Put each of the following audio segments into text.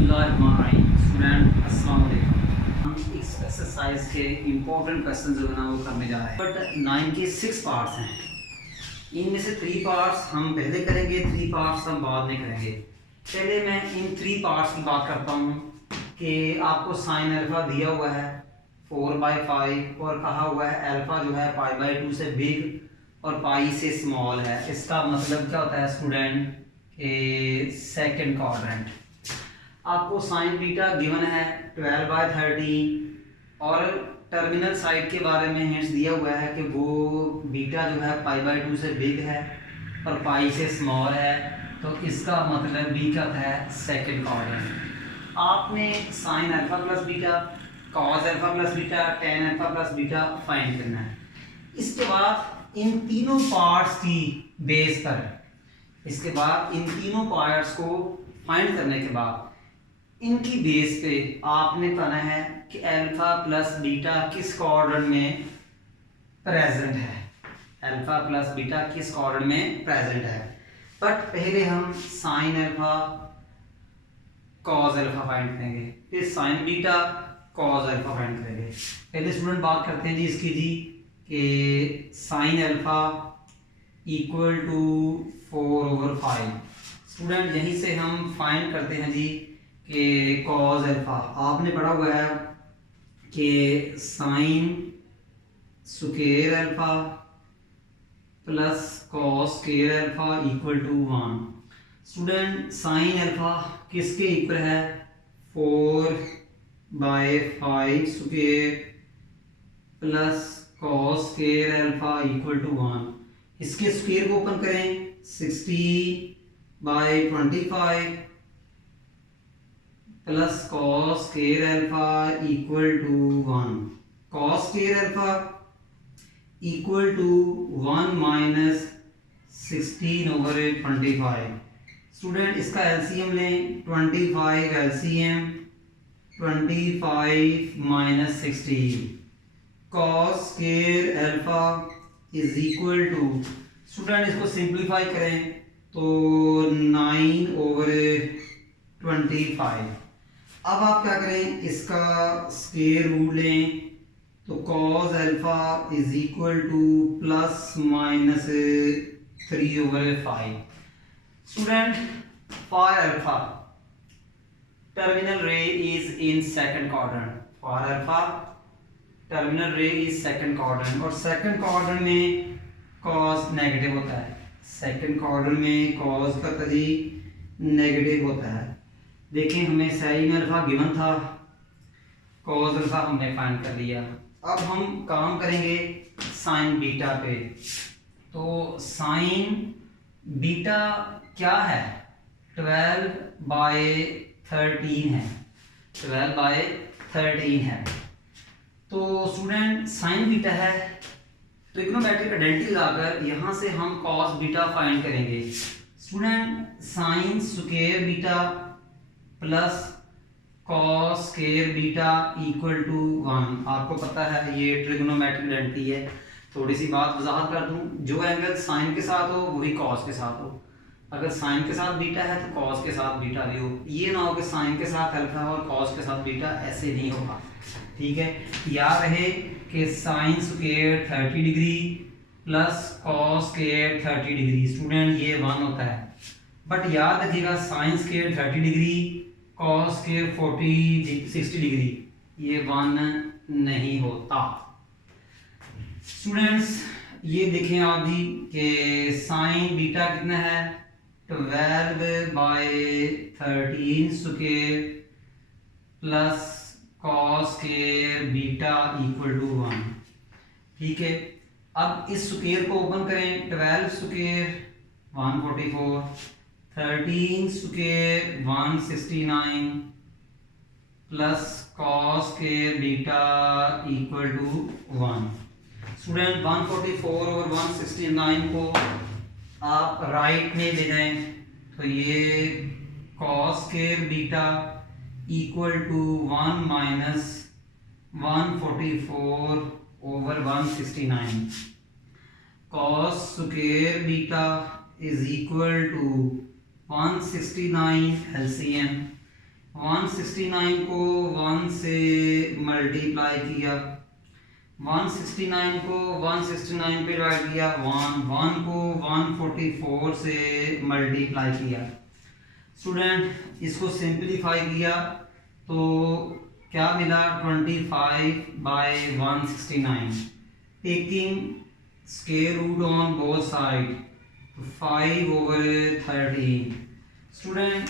Student अस्सलाम वालेकुम। हम इस एक्सरसाइज के इम्पोर्टेंट क्वेश्चन जो है ना वो करने जा रहे हैं। बट 9 के 6 पार्ट्स हैं। इनमें से 3 पार्ट्स हम पहले करेंगे, 3 पार्ट्स हम बाद में करेंगे। पहले मैं इन 3 पार्ट्स की बात करता हूँ कि आपको साइन अल्फा दिया हुआ है 4/5 और कहा हुआ है अल्फा जो है π/2 से बिग और पाई से स्मॉल है। इसका मतलब क्या होता है स्टूडेंट के सेकंड क्वाड्रेंट। आपको साइन बीटा गिवन है 12/13 और टर्मिनल साइड के बारे में हिंट्स दिया हुआ है कि वो बीटा जो है π/2 से बिग है और पाई से स्मॉल है, तो इसका मतलब भी क्या होता है सेकंड क्वाड्रेंट। आपने sign alpha plus beta, cos alpha plus beta, tan alpha plus beta find करना है। इसके बाद इन तीनों पार्ट्स की बेस पर, इसके बाद इन तीनों पार्ट्स को फाइंड करने के बाद इनकी बेस पे आपने कहना है कि अल्फा प्लस बीटा किस क्वाड्रेंट में प्रेजेंट है, अल्फा प्लस बीटा किस क्वाड्रेंट में प्रेजेंट है। बट पहले हम sign alpha cos alpha find करेंगे, फिर sign beta cos alpha find करेंगे। पहले स्टूडेंट बात करते हैं जी इसकी जी कि sine alpha equal to 4/5। Student यहीं से हम फाइंड करते हैं जी कि कॉस अल्फा। आपने पढ़ा हुआ है कि sine square alpha plus cos square alpha equal to 1। Student sine alpha किसके इक्वल है 4/5 square plus cos square alpha equal to 1। इसके स्क्वायर को ओपन करें 60/25 plus cos square alpha equal to 1। Cos square alpha equal to 1 minus 16/25। Student इसका LCM लें 25 LCM 25 minus 16। Cos square alpha is equal to, student इसको simplify करें तो 9/25। अब आप क्या करें, इसका स्क्वायर रूट लें तो cos alpha is equal to plus minus 3/5। Student for alpha terminal ray is in second quadrant, for alpha terminal ray is second quadrant और सेकंड क्वाड्रेंट में कॉस नेगेटिव होता है। सेकंड क्वाड्रेंट में cos का कभी negative होता है। देखें हमें साइन अल्फा गिवन था, कॉस अल्फा हमने फाइंड कर लिया। अब हम काम करेंगे साइन बीटा पे। तो साइन बीटा क्या है 12/13 है, 12/13 है। तो स्टूडेंट साइन बीटा है, ट्रिग्नोमेट्रिक आइडेंटिटी लगाकर यहाँ से हम कॉस बीटा फाइंड करेंगे। Student sine square beta plus cos square beta equal to 1। आपको पता है ये ट्रिग्नोमेट्रिक आइडेंटिटी है। थोड़ी सी बात वजाहत कर दूं, जो एंगल साइन के साथ हो वही कॉस के साथ हो। अगर साइन के साथ बीटा है तो कॉस के साथ बीटा भी हो। ये ना हो कि साइन के साथ अल्फा और कॉस के साथ बीटा, ऐसे नहीं होगा। ठीक है, याद रहे कि sine square 30 degree plus cos square 30 degree. Student ये 1 होता है, बट याद रखिएगा sine square 30 degree cos square 60 degree ये 1 नहीं होता। स्टूडेंट्स ये देखें आप जी कि साइन बीटा कितना है 12/13 square plus cos square beta equal to 1। ठीक है, अब इस स्क्वायर को ओपन करें 12 square 144, 13 square 169 plus cos square beta equal to 1। Student 144 और 169 को आप राइट में ले जाएं तो ये cos square beta equal to 1 minus 144/169। Cos square beta is equal to 169 LCM 169 को 1 से मल्टीप्लाई किया, 169 को 169 पे डिवाइड किया, 1 को 144 से मल्टीप्लाई किया। स्टूडेंट इसको सिंपलीफाई किया तो क्या मिला, 25/169। Taking square root on both side, 5/13। Student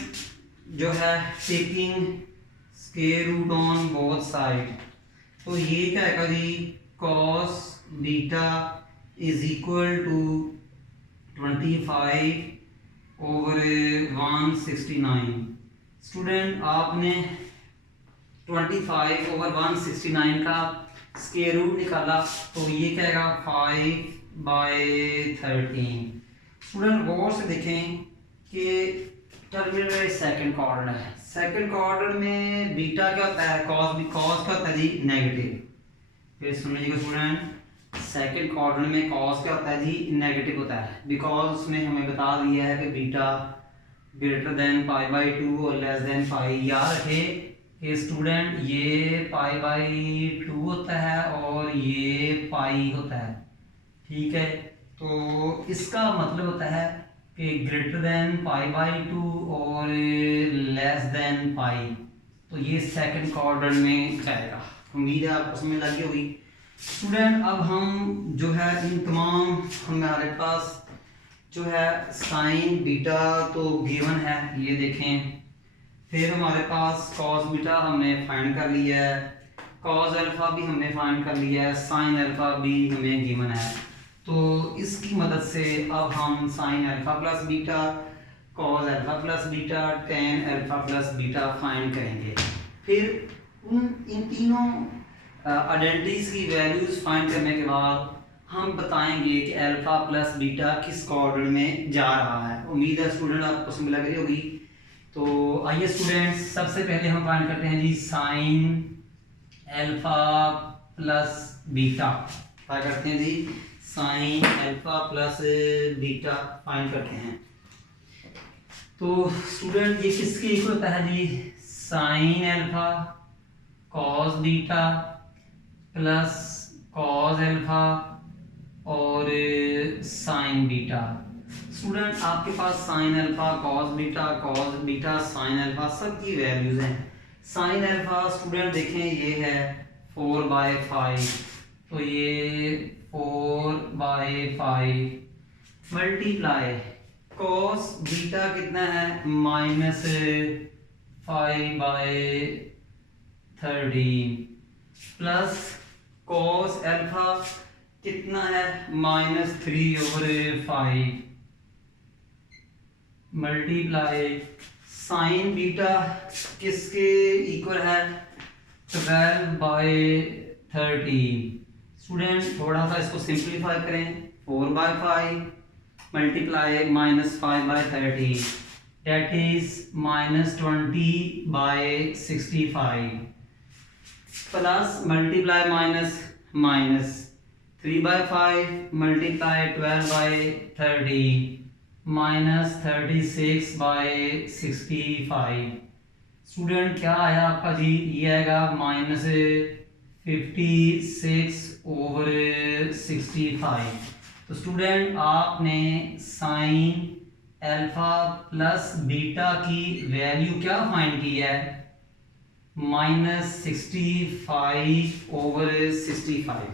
जो है taking square root on both side, तो ये क्या आएगा जी, cos beta is equal to 25/169। Student आपने 25/169 का स्क्वायर रूट निकाला तो ये क्या आएगा, 5/13। स्टूडेंट गौर से देखें कि टर्मिनल सेकंड क्वाड्रेंट है, सेकंड क्वाड्रेंट में बीटा क्या होता है, कॉस क्या होता है जी, नेगेटिव। फिर सुन लीजिएगा स्टूडेंट, सेकंड क्वाड्रेंट में कॉस क्या होता है जी, नेगेटिव होता है, बिकॉज उसने हमें बता दिया है कि बीटा ग्रेटर देन π/2 और लेस देन पाई। याद रखे कि स्टूडेंट ये π/2 होता है और ये पाई होता है, ठीक है। तो इसका मतलब होता है कि ग्रेटर देन π/2 और लेस देन पाई, तो ये सेकंड क्वाड्रेंट में जाएगा। उम्मीद है आपको समझ लगी होगी। स्टूडेंट अब हम जो है इन तमाम, हमारे पास जो है साइन बीटा तो गिवन है, ये देखें। फिर हमारे पास कॉस बीटा हमने फाइंड कर लिया है, कॉस अल्फा भी हमने फाइंड कर लिया है, साइन अल्फा भी हमें गिवन है। तो इसकी मदद से अब हम sign alpha plus beta, cos alpha plus beta, tan alpha plus beta find करेंगे। फिर इन तीनों आइडेंटिटीज की वैल्यूज फाइंड करने के बाद हम बताएंगे कि अल्फा प्लस बीटा किस क्वाड्रेंट में जा रहा है। उम्मीद है स्टूडेंट आपको समझ लग रही होगी। तो आइए स्टूडेंट्स, सबसे पहले हम फाइंड करते हैं जी साइन अल्फा प्लस बीटा। क्या करते हैं जी, sine alpha plus beta find करते हैं। तो स्टूडेंट ये किसके इक्वल होता है जी, sine alpha cos beta plus cos alpha और साइन बीटा। स्टूडेंट आपके पास sine alpha cos beta sine alpha सब की वैल्यूज हैं। साइन अल्फा स्टूडेंट देखें ये है 4/5, तो ये 4/5 मल्टीप्लाई कॉस बीटा कितना है, -5/13 प्लस कॉस अल्फा कितना है, -3/5 मल्टीप्लाई साइन बीटा किसके इक्वल है, 12/13। स्टूडेंट थोड़ा सा इसको सिंप्लीफाई करें, 4/5 multiply -5/13 that is -20/65 plus multiply minus 3/5 multiply 12/13 -36/65। Student क्या आया आपका जी, ये आएगा -56/65। तो स्टूडेंट आपने साइन अल्फा प्लस बीटा की वैल्यू क्या फाइंड की है, -65/65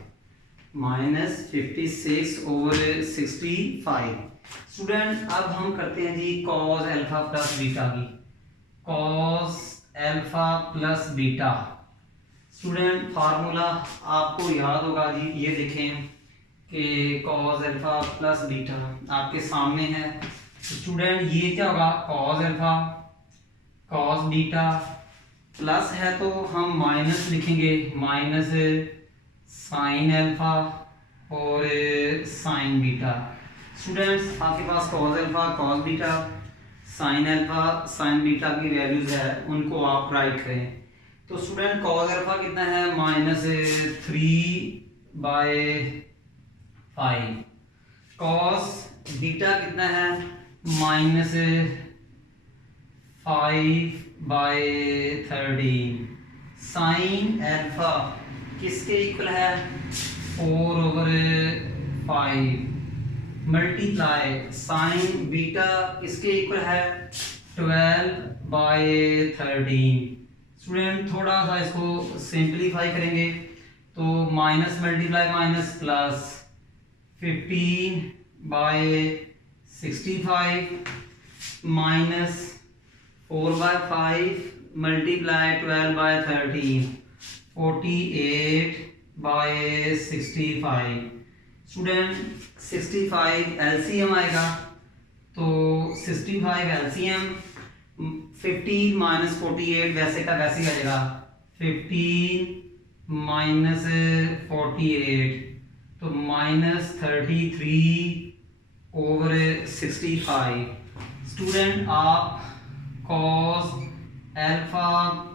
-56/65। स्टूडेंट अब हम करते हैं जी कॉस अल्फा प्लस बीटा की, cos alpha plus beta. Student formula आपको याद होगा जी, ये देखें कि कॉस अल्फा प्लस बीटा आपके सामने है। स्टूडेंट ये क्या होगा, cos alpha cos beta plus है तो हम माइनस लिखेंगे, माइनस साइन अल्फा और साइन बीटा। स्टूडेंट्स आपके पास cos alpha cos beta sine alpha sine beta की वैल्यूज है, उनको आप राइट करें। तो स्टूडेंट कॉस अल्फा कितना है, -3/5, कॉस बीटा कितना है, 5/13 साइन अल्फा किसके इक्वल है 4/5 मल्टीप्लाई साइन बीटा किसके इक्वल है 12/13। स्टूडेंट थोड़ा सा इसको सिंप्लीफाई करेंगे तो minus multiply minus plus 15/65 minus 4/5 multiply 12/13 48/65। Student 65 LCM आएगा तो 65 एलसीएम 15 माइनस 48 वैसे का वैसे ही आ जाएगा 15 माइनस 48 तो -33/65। स्टूडेंट आप कॉस अल्फा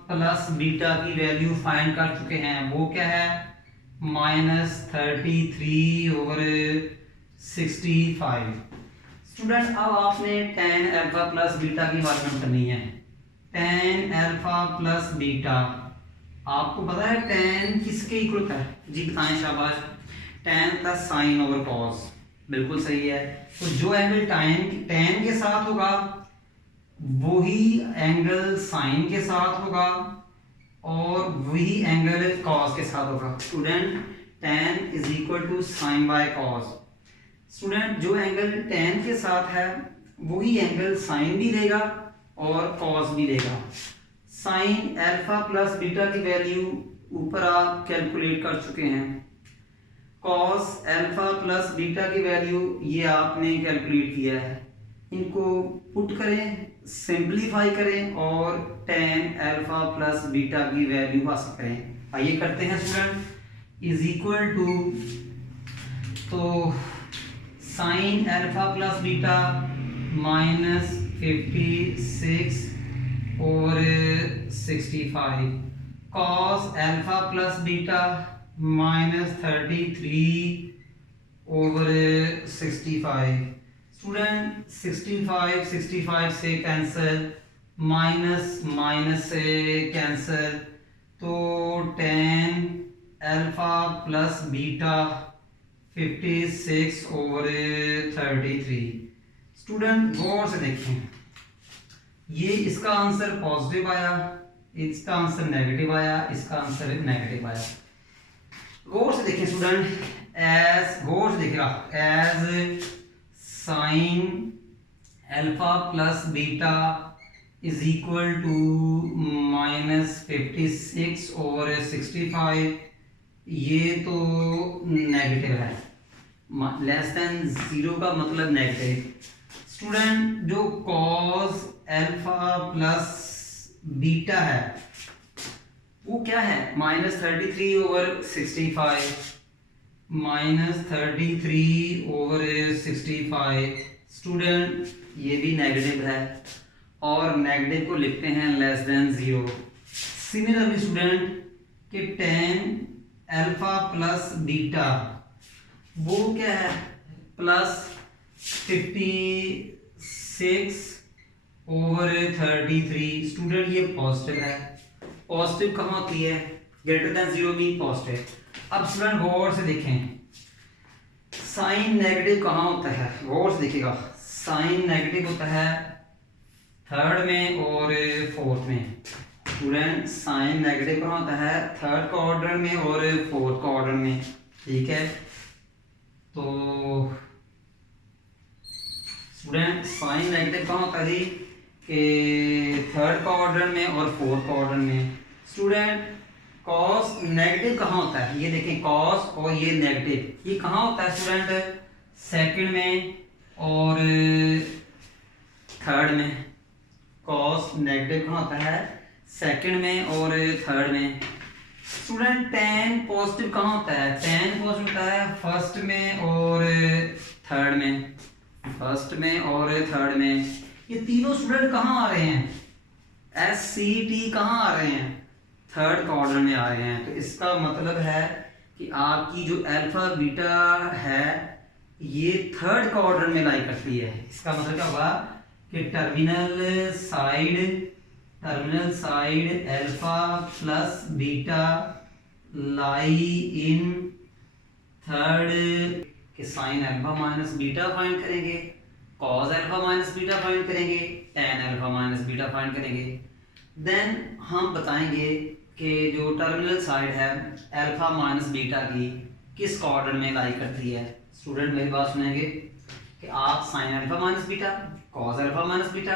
प्लस बीटा की वैल्यू फाइंड कर चुके हैं, वो क्या है -33/65। स्टूडेंट अब आपने tan अल्फा प्लस बीटा की मालूम करनी है। tan अल्फा प्लस बीटा आपको पता है tan किसके इक्वल है जी, बताएं शाबाश। tan plus sine over cos, बिल्कुल सही है। तो जो एंगल tan के साथ होगा वही एंगल साइन के साथ होगा और वही एंगल कॉस के साथ होगा। Student tan is equal to sine by cos. Student जो एंगल tan के साथ है वही एंगल साइन भी देगा और कॉस भी देगा। साइन अल्फा प्लस बीटा की वैल्यू ऊपर आप कैलकुलेट कर चुके हैं। कॉस अल्फा प्लस बीटा की वैल्यू ये आपने कैलकुलेट किया है। इनको पुट करें, सिंपलीफाई करें और tan अल्फा प्लस बीटा की वैल्यू हासिल करें। आइए करते हैं स्टूडेंट। इज इक्वल टू तो sine alpha plus beta -56/65 cos alpha plus beta -33/65। Student 65 से कैंसिल, माइनस माइनस से कैंसिल, तो tan alpha plus beta 56/33। Student गौर से देखें, ये इसका आंसर पॉजिटिव आया, इसका आंसर नेगेटिव आया, इसका आंसर नेगेटिव आया। गौर से देखें स्टूडेंट, गौर से देखिएगा, as sine alpha plus beta is equal to -56/65, ये तो नेगेटिव है, लेस देन 0 का मतलब नेगेटिव। स्टूडेंट जो कॉस अल्फा प्लस बीटा है वो क्या है -33/65 -33/65। स्टूडेंट ये भी नेगेटिव है और नेगेटिव को लिखते हैं लेस देन 0। सिमिलरली स्टूडेंट कि tan अल्फा प्लस बीटा वो क्या है +56/33। स्टूडेंट ये पॉजिटिव है, पॉजिटिव कहाँ होती है ग्रेटर देन 0 भी पॉजिटिव। अब स्टूडेंट गौर से देखें, साइन नेगेटिव कहाँ होता है, गौर से देखिएगा। साइन नेगेटिव होता है थर्ड में और फोर्थ में। स्टूडेंट साइन नेगेटिव कहाँ होता है थर्ड क्वाड्रेंट में और फोर्थ क्वाड्रेंट में, ठीक है। तो स्टूडेंट साइन नेगेटिव कहाँ होता है जी कि थर्ड क्वाड्रेंट में और फोर्थ क्वाड्रेंट में। स्टूडेंट कॉस नेगेटिव कहाँ होता है, ये देखें कॉस और ये नेगेटिव, ये कहाँ होता है स्टूडेंट सेकंड में और थर्ड में। कॉस नेगेटिव कहाँ होता है सेकंड में और थर्ड में। स्टूडेंट tan पॉजिटिव कहाँ होता है, tan पॉजिटिव होता है फर्स्ट में और थर्ड में, फर्स्ट में और थर्ड में। ये तीनों स्टूडेंट कहाँ आ रहे हैं SCT कहाँ आ रहे हैं थर्ड क्वाड्रेंट में आ रहे हैं। तो इसका मतलब है कि आपकी जो अल्फा बीटा है ये थर्ड क्वाड्रेंट में लाई करती है। इसका मतलब क्या होगा कि terminal side alpha plus beta lie in third कि sine alpha minus beta find करेंगे, cos alpha minus beta find करेंगे, tan alpha minus beta find करेंगे। देन हम बताएंगे कि जो टर्मिनल साइड है अल्फा माइनस बीटा की किस क्वाड्रेंट में लाई करती है। स्टूडेंट मेरी बात सुनेंगे कि आप sign alpha minus beta, cos alpha minus beta,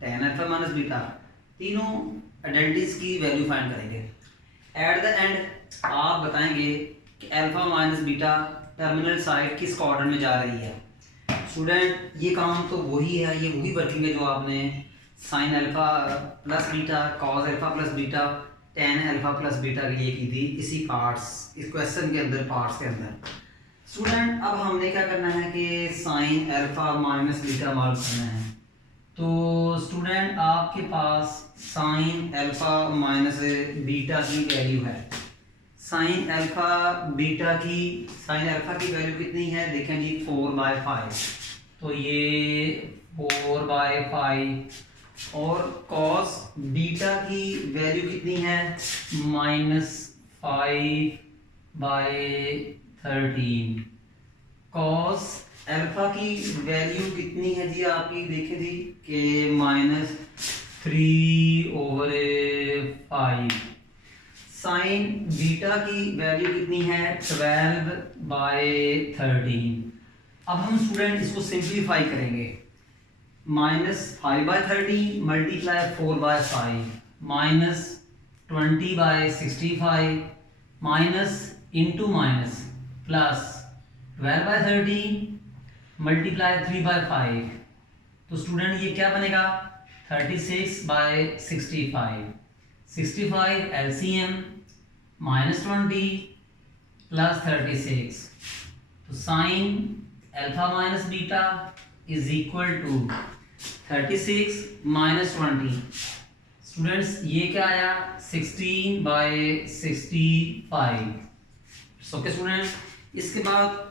ten alpha minus beta तीनों आइडेंटिटीज की वैल्यू फाइंड करेंगे। एट द एंड आप बताएंगे कि alpha minus beta terminal side किस क्वाड्रेंट में जा रही है। स्टूडेंट ये काम तो वही है, ये वही वर्किंग है जो आपने sign alpha plus beta, cos alpha plus beta, tan alpha plus beta के लिए की थी इसी पार्ट्स, इस क्वेश्चन के अंदर पार्ट्स के अंदर। स्टूडेंट अब हमने क्या करना है कि sine alpha minus beta mark करना है। तो स्टूडेंट आपके पास साइन अल्फा माइनस बीटा की वैल्यू है। साइन अल्फा की वैल्यू कितनी है देखें जी, 4/5। तो ये 4/5 और कॉस बीटा की वैल्यू कितनी है -5/13। कॉस अल्फा की वैल्यू कितनी है जी आपकी, देखें जी कि -3/5। साइन बीटा की वैल्यू कितनी है 12/13। अब हम स्टूडेंट इसको सिंप्लीफाई करेंगे। -5/13 multiply 4/5 -20/65 minus into minus plus 12/13 multiply 3/5। तो स्टूडेंट ये क्या बनेगा 36/65। 65 LCM -20 प्लस 36। तो sine alpha minus beta is equal to 36 -20। Students ये क्या आया 16/65। ओके स्टूडेंट्स, इसके बाद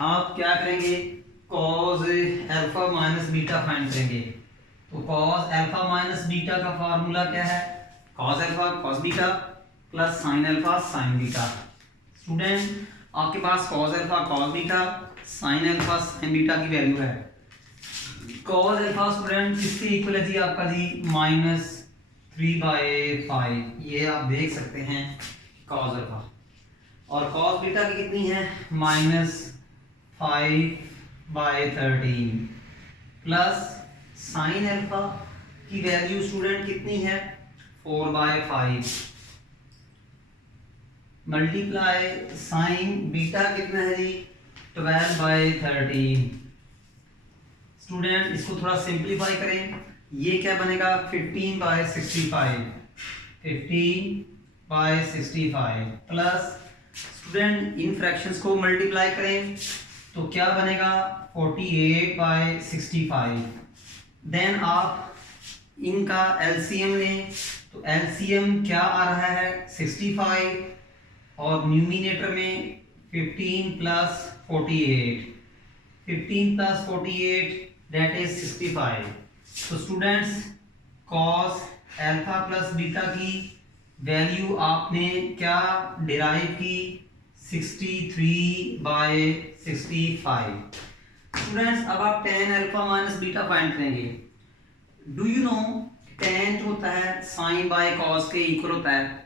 आप क्या करेंगे cos alpha minus beta find करेंगे। तो कॉस अल्फा माइनस बीटा का फार्मूला क्या है, cos alpha cos beta plus sine alpha sine beta. Student आपके पास cos alpha cos beta sine alpha sine beta की वैल्यू है। कॉस अल्फा स्टूडेंट किसके इक्वल है जी आपका जी -3/5। ये आप देख सकते हैं कॉस अल्फा। और कॉस बीटा की कितनी है -5/13 प्लस साइन अल्फा की वैल्यू स्टूडेंट कितनी है 4/5 मल्टीप्लाई साइन बीटा कितना है जी 12/13। स्टूडेंट इसको थोड़ा सिंप्लीफाई करें, ये क्या बनेगा 15/65 प्लस स्टूडेंट इन फ्रैक्शंस को मल्टीप्लाई करें तो क्या बनेगा 48/65। देन आप इनका एलसीएम लें तो एलसीएम क्या आ रहा है 65 और न्यूमिनेटर में 15 + 48 दैट इज 65। तो students cos alpha plus beta की वैल्यू आपने क्या डिराइव की 63/65। स्टूडेंट्स अब आप tan alpha minus beta find करेंगे। डू यू नो tan जो होता है साइन बाय कॉस के इक्वल होता है।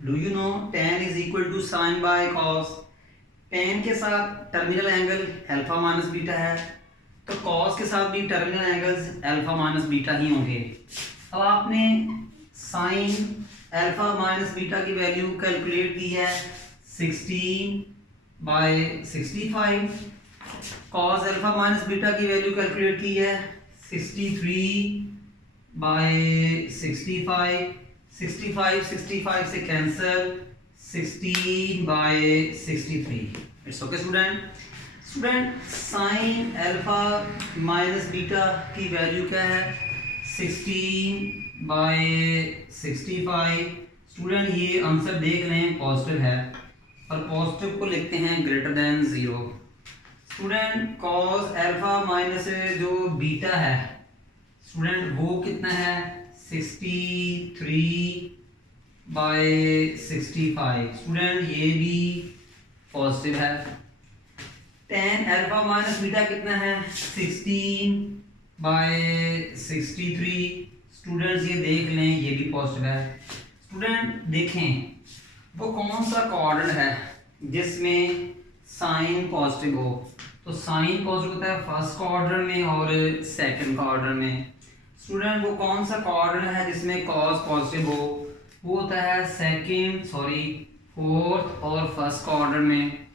Do you know tan is equal to sine by cos. tan के साथ terminal angle alpha minus beta है तो cos के साथ भी terminal angles alpha minus beta ही होंगे। अब आपने साइन अल्फा माइनस बीटा की वैल्यू कैलकुलेट की है 16/65। cos अल्फा माइनस बीटा की वैल्यू कैलकुलेट की है 63/65। 65 से cancel 16/63। It's okay student. Sine alpha minus beta की वैल्यू क्या है 16/65। स्टूडेंट ये आंसर देख रहे हैं पॉजिटिव है और पॉजिटिव को लिखते हैं greater than 0। Student cos alpha minus जो बीटा है स्टूडेंट वो कितना है 63/65। स्टूडेंट ये भी पॉजिटिव है। tan अल्फा माइनस बीटा कितना है 16/63। स्टूडेंट्स ये देख लें, ये भी पॉजिटिव है। स्टूडेंट देखें वो कौन सा क्वाड्रेंट है जिसमें साइन पॉजिटिव हो। तो साइन पॉजिटिव होता है फर्स्ट क्वाड्रेंट में और सेकंड क्वाड्रेंट में। स्टूडेंट वो कौन सा क्वाड्रेंट है जिसमें कॉस पॉजिटिव हो, वो होता है फोर्थ और फर्स्ट क्वाड्रेंट में।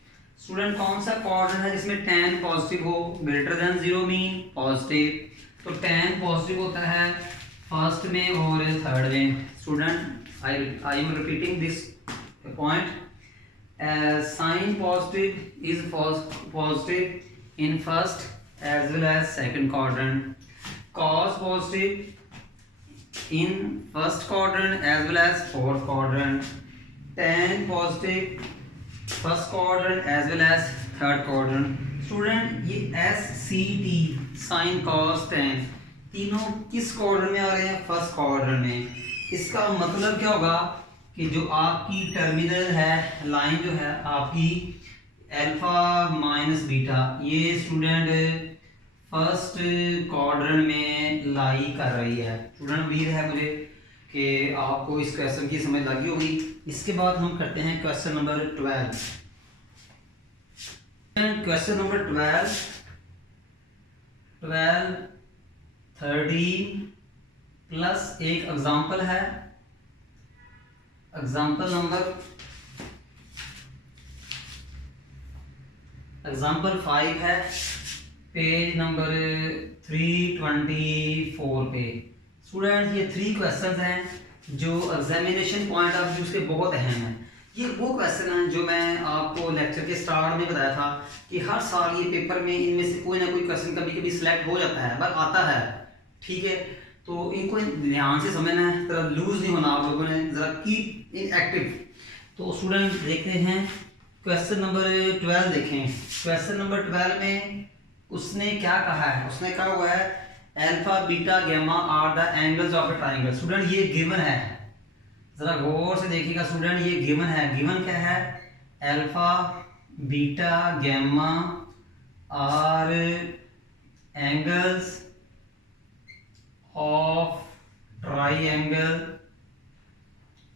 स्टूडेंट कौन सा क्वाड्रेंट है जिसमें tan पॉजिटिव हो, ग्रेटर देन 0 मीन पॉजिटिव। तो tan पॉजिटिव होता है फर्स्ट में और थर्ड में। Student I am repeating this point, sine positive is positive in first as well as second quadrant, cos positive in first quadrant as well as fourth quadrant, tan positive first quadrant as well as third quadrant। Student ये SCT sin cos tan तीनों किस quadrant में आ रहे हैं, first quadrant में। इसका मतलब क्या होगा कि जो आपकी टर्मिनल है लाइन जो है आपकी अल्फा माइनस बीटा, ये स्टूडेंट फर्स्ट क्वाड्रेंट में लाई कर रही है। स्टूडेंट उम्मीद है मुझे कि आपको इस क्वेश्चन की समझ लगी होगी। इसके बाद हम करते हैं question number 12। Question number 12 13 plus एक एग्जाम्पल है, एग्जाम्पल 5 है, पेज नंबर 324 पे। स्टूडेंट ये 3 क्वेश्चंस हैं जो एग्जामिनेशन पॉइंट ऑफ व्यू से बहुत अहम है। ये वो क्वेश्चन हैं जो मैं आपको लेक्चर के स्टार्ट में बताया था कि हर साल ये पेपर में इनमें से कोई ना कोई क्वेश्चन कभी कभी सिलेक्ट हो जाता है, बस आता है, ठीक है। तो इनको ध्यान से समझना है, जरा लूज नहीं होना आप लोगों ने, जरा कीप इन एक्टिव। तो स्टूडेंट देखते हैं क्वेश्चन नंबर 12 देखें। क्वेश्चन नंबर 12 में उसने क्या कहा है, उसने कहा हुआ है alpha beta gamma are the angles of a triangle. Student ये गिवन है, जरा गौर से देखिएगा स्टूडेंट, ये गिवन है। गिवन क्या है, alpha beta gamma are angles of triangle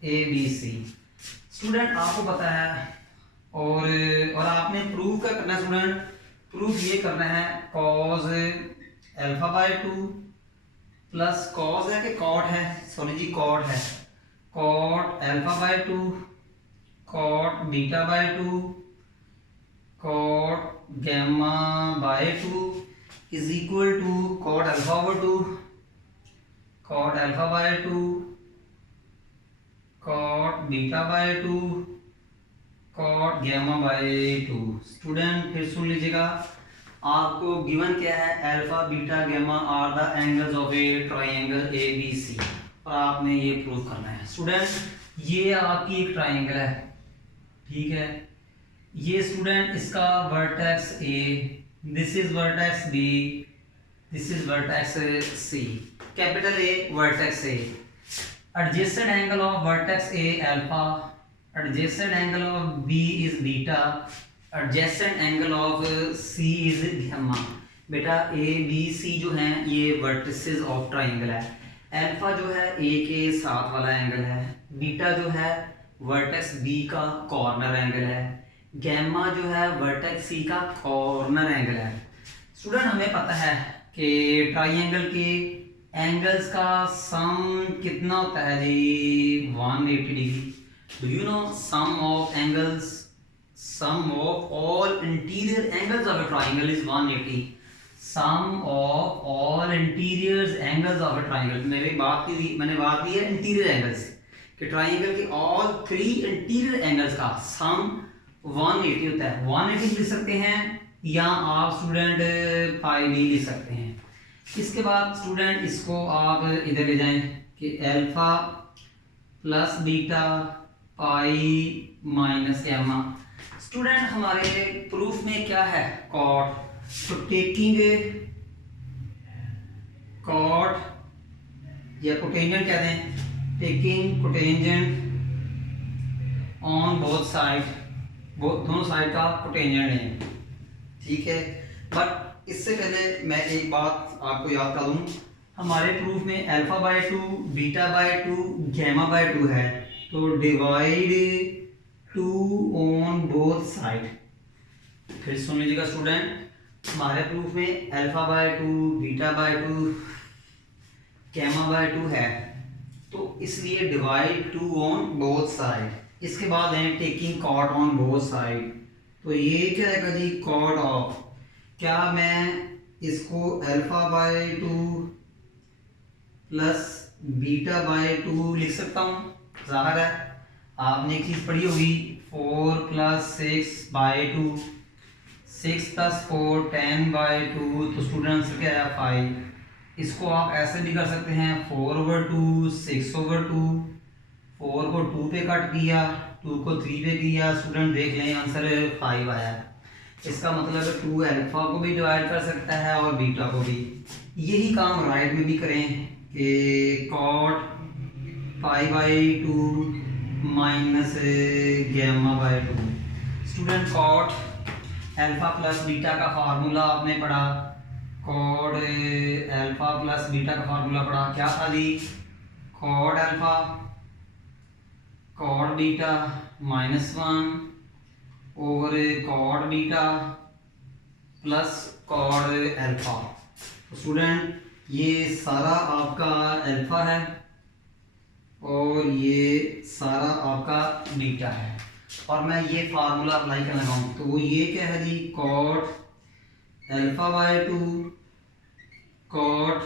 ABC। Student आपको पता है और आपने प्रूव क्या करना है स्टूडेंट, प्रूफ ये करना है cos alpha by 2 plus cos है कि cot है, सॉरी जी cot है, cot alpha by 2 cot beta by 2 cot gamma by 2 is equal to cot alpha over 2 cot alpha by 2 cot beta by 2 cot gamma by 2। Student फिर सुन लीजिएगा, आपको given क्या है, alpha beta gamma are the angles of a triangle ABC और आपने ये prove करना है। स्टूडेंट ये आपकी एक ट्रायंगल है, ठीक है। ये स्टूडेंट इसका vertex A, this is vertex B, this is vertex C, capital A vertex A। Adjacent angle of vertex A alpha, adjacent angle of B is beta, adjacent angle of C is gamma। बेटा A B C जो हैं ये vertices of triangle है। Alpha जो है A के साथ वाला एंगल है, बीटा जो है वर्टेक्स B का कॉर्नर एंगल है, गैमा जो है वर्टेक्स C का कॉर्नर एंगल है। स्टूडेंट हमें पता है कि ट्राइंगल के एंगल्स का सम कितना होता है जी, 180 degree. Do you know sum of all interior angles of a triangle is 180? Sum of all interior angles of a triangle। मैंने बात की है इंटीरियर एंगल्स कि ट्राइंगल के all 3 इंटीरियर एंगल्स का सम 180 होता है। 180 लिख सकते हैं या आप स्टूडेंट पाई भी लिख सकते हैं। इसके बाद स्टूडेंट इसको आप इधर ले जाएं कि alpha plus beta pi minus gamma. Student हमारे प्रूफ में क्या है, कॉट। तो टेकिंग कॉट या कोटेंजेंट कहते हैं, taking cotangent on both side, दोनों साइड का कोटेंजेंट है, ठीक है। बट इससे पहले मैं एक बात आपको याद करा दूं, हमारे प्रूफ में alpha by 2, beta by 2, gamma by 2 है, तो डिवाइड 2 ऑन बोथ साइड। फिर सुन लीजिएगा स्टूडेंट, हमारे प्रूफ में alpha by 2, beta by 2, gamma by 2 है, तो इसलिए डिवाइड 2 ऑन बोथ साइड। इसके बाद है taking caught on both side, तो ये क्या आएगा जी, कॉट ऑफ, क्या मैं इसको alpha by 2 plus beta by 2 लिख सकता हूँ? जाहिर है आपने एक चीज पढ़ी होगी, 4 प्लस 6 बाय 2, 6 प्लस 4 10 बाय 2, तो स्टूडेंट्स क्या है 5। इसको आप ऐसे भी कर सकते हैं 4/2, 6/2, 4 को 2 पे कट किया, 2 को 3 पे किया, स्टूडेंट देख लें आंसर 5 आया। इसका मतलब 2 अल्फा को भी डिवाइड कर सकता है और बीटा को भी। यही काम राइट में भी करें कि cot 5/2 minus gamma by 2। Student cot alpha plus beta का फार्मूला आपने पढ़ा, कॉट अल्फा प्लस बीटा का फार्मूला पढ़ा, क्या था जी, कॉट अल्फा कॉट बीटा -1 और cot beta plus cot alpha. तो स्टूडेंट ये सारा आपका अल्फा है और ये सारा आपका बीटा है, और मैं ये फार्मूला अप्लाई करना लगाऊँ तो ये क्या है जी, cot alpha by 2 cot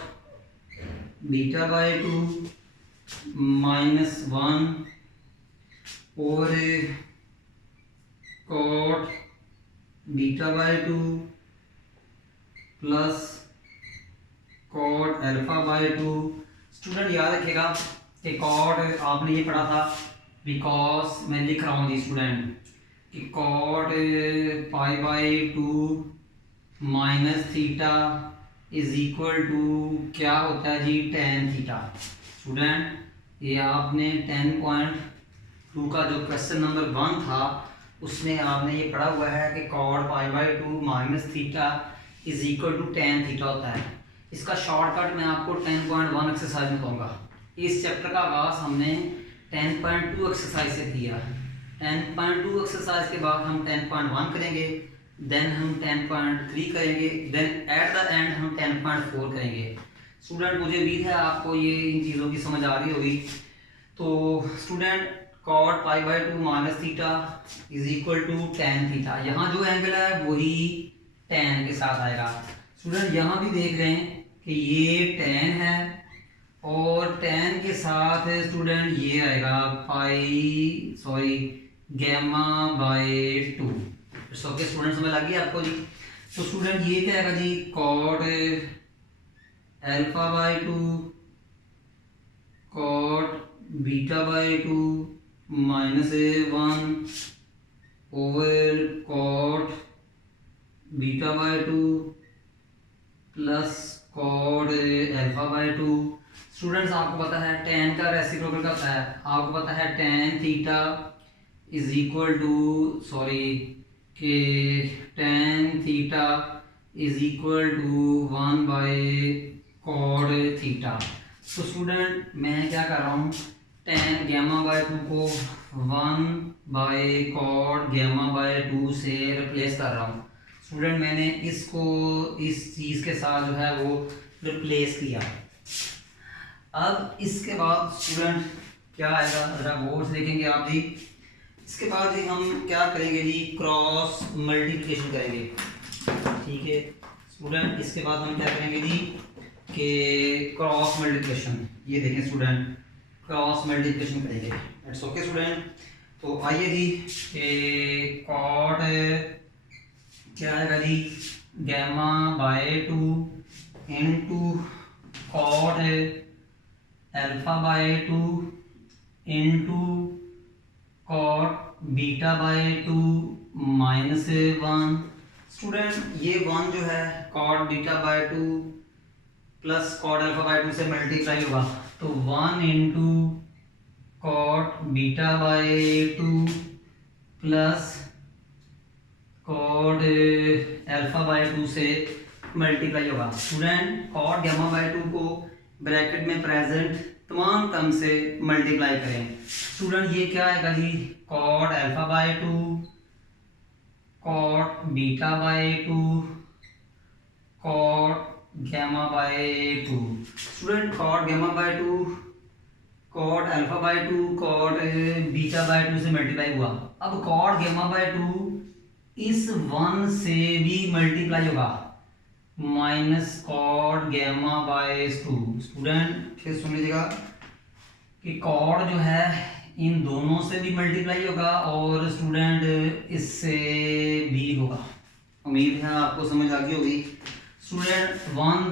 beta by 2 -1 और cot beta by 2 plus cot alpha by 2। Student याद रखिएगा कि कॉट आपने ये पढ़ा था, बिकॉज मैं लिख रहा हूँ जी स्टूडेंट कि cot 5/2 minus theta is equal to क्या होता है जी, tan थीटा। स्टूडेंट ये आपने 10.2 का जो क्वेश्चन नंबर 1 था उसमें आपने ये पढ़ा हुआ है कि cot 5/2 minus theta is equal to tan theta होता है। इसका शॉर्टकट मैं आपको 10.1 एक्सरसाइज में दूंगा। इस चैप्टर का आगाज हमने 10.2 एक्सरसाइज से किया। 10.2 एक्सरसाइज के बाद हम 10.1 करेंगे, देन हम 10.3 करेंगे, देन एट द एंड हम 10.4 करेंगे। स्टूडेंट मुझे उम्मीद है आपको ये इन चीज़ों की समझ आ रही होगी। तो student cot 5/2 minus theta is equal to tan theta, यहाँ जो एंगल है वही tan के साथ आएगा। स्टूडेंट यहाँ भी देख रहे हैं कि ये tan है और tan के साथ स्टूडेंट ये आएगा गैमा बाय 2। ओके स्टूडेंट समझ लगी आपको जी। तो स्टूडेंट ये क्या आएगा जी, cot alpha by 2 cot beta by 2 -1 over cot beta by 2 plus cot alpha by 2। Students आपको पता है tan का रेसिप्रोकल क्या होता है, आपको पता है tan theta is equal to कि tan theta is equal to 1/cot theta. तो स्टूडेंट मैं क्या कर रहा हूँ, tan गैमा बाय 2 को 1/cot गैमा बाय 2 से रिप्लेस कर रहा हूँ। स्टूडेंट मैंने इसको इस चीज़ के साथ जो है वो रिप्लेस किया। अब इसके बाद स्टूडेंट क्या आएगा, ज़रा गौर से देखेंगे आप जी। इसके बाद जी हम क्या करेंगे जी, क्रॉस मल्टीप्लिकेशन करेंगे, ठीक है स्टूडेंट। इसके बाद हम क्या करेंगे जी कि क्रॉस मल्टीप्लिकेशन, ये देखें स्टूडेंट क्रॉस मल्टीप्लिकेशन करेंगे। It's okay student. तो आइए जी कि कॉट क्या आएगा जी, gamma by 2 into cot alpha by 2 into cot beta by 2 -1। Student ये 1 जो है cot beta by 2 plus cot alpha by 2 से मल्टीप्लाई होगा, तो 1 into cot beta by 2 plus cot alpha by 2 से मल्टीप्लाई होगा। स्टूडेंट कॉट गामा बाय 2 को bracket में प्रेजेंट तमाम टर्म से मल्टीप्लाई करें। स्टूडेंट ये क्या आएगा जी, cot alpha by 2, cot beta by 2, cot gamma by 2। Student cot gamma by 2, cot alpha by 2, cot beta by 2 से मल्टीप्लाई हुआ। अब कॉट गामा बाय 2 इस 1 से भी मल्टीप्लाई होगा, minus cot gamma by 2। Student फिर सुन लीजिएगा कि कॉट जो है इन दोनों से भी मल्टीप्लाई होगा और स्टूडेंट इससे भी होगा। उम्मीद है आपको समझ आ गई होगी। स्टूडेंट 1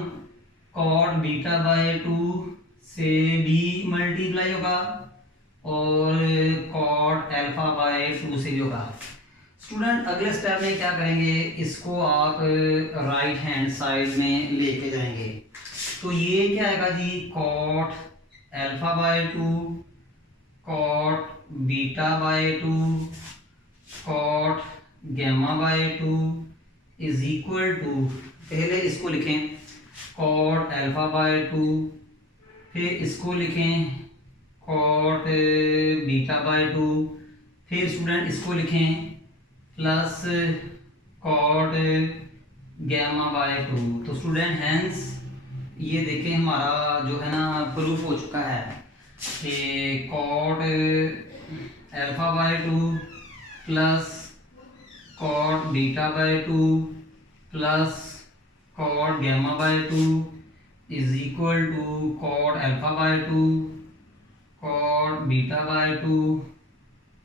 कॉट बीटा बाय 2 से भी मल्टीप्लाई होगा और कॉट अल्फा बाय 2 से भी होगा। स्टूडेंट अगले स्टेप में क्या करेंगे, इसको आप राइट हैंड साइड में लेके जाएंगे। तो ये क्या आएगा जी, cot alpha by 2, cot beta by 2, cot gamma by 2 is equal to, पहले इसको लिखें कॉट अल्फा बाय 2, फिर इसको लिखें कॉट बीटा बाय 2, फिर स्टूडेंट इसको लिखें प्लस कॉट गामा बाय 2। तो स्टूडेंट हैंस ये देखें हमारा जो है ना प्रूफ हो चुका है कि cot alpha by 2 plus cot beta by 2 plus cot gamma by 2 is equal to cot alpha by 2, cot beta by 2,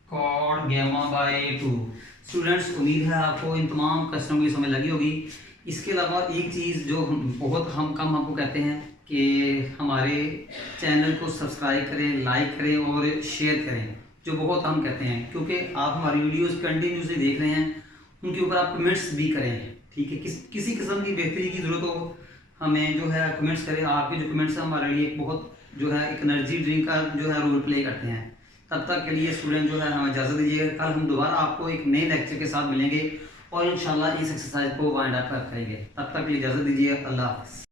cot gamma by 2। Students उम्मीद है आपको इन तमाम क्वेश्चनों की समझ लगी होगी। इसके अलावा एक चीज़ जो बहुत हम कम आपको कहते हैं कि हमारे चैनल को सब्सक्राइब करें, लाइक करें और शेयर करें, जो बहुत हम कहते हैं, क्योंकि आप हमारी वीडियोस कंटिन्यूसली देख रहे हैं, उनके ऊपर आप कमेंट्स भी करें। ठीक है, किसी किस्म की बेहतरी की ज़रूरत हो हमें जो है कमेंट्स करें। आपके जो कमेंट्स हैं हमारे लिए बहुत जो है एक एनर्जी ड्रिंक का जो है रोल प्ले करते हैं। तब तक के लिए स्टूडेंट जो है हमें इजाज़त दीजिए। कल हम दोबारा आपको एक नए लेक्चर के साथ मिलेंगे और इंशाल्लाह इस एक्सरसाइज को वाइंड अप करेंगे। तब तक के लिए इजाज़त दीजिए। अल्लाह हाफ़िज़।